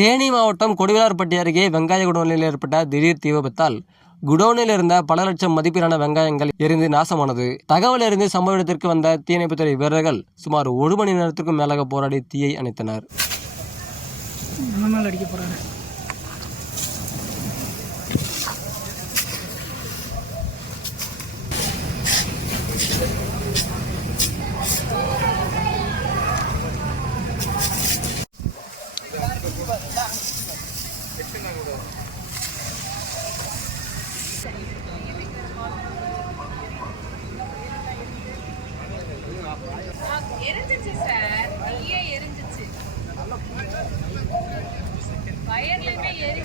தேனி மாவட்டம் கொடிவேலார்பட்டி அருகே வெங்காய குடோனில் ஏற்பட்ட திடீர் தீ விபத்தால் குடோனில் இருந்த பல லட்சம் மதிப்பிலான வெங்காயங்கள் எரிந்து நாசமானது. தகவல் அறிந்து சம்பவ இடத்திற்கு வந்த தீயணைப்புத்துறை வீரர்கள் சுமார் 1 மணி நேரத்திற்கும் மேலாக போராடி தீயை அணைத்தனர். எரிஞ்சிச்சு சார், தீயே எரிஞ்சிச்சு. வயர்லயுமே எரி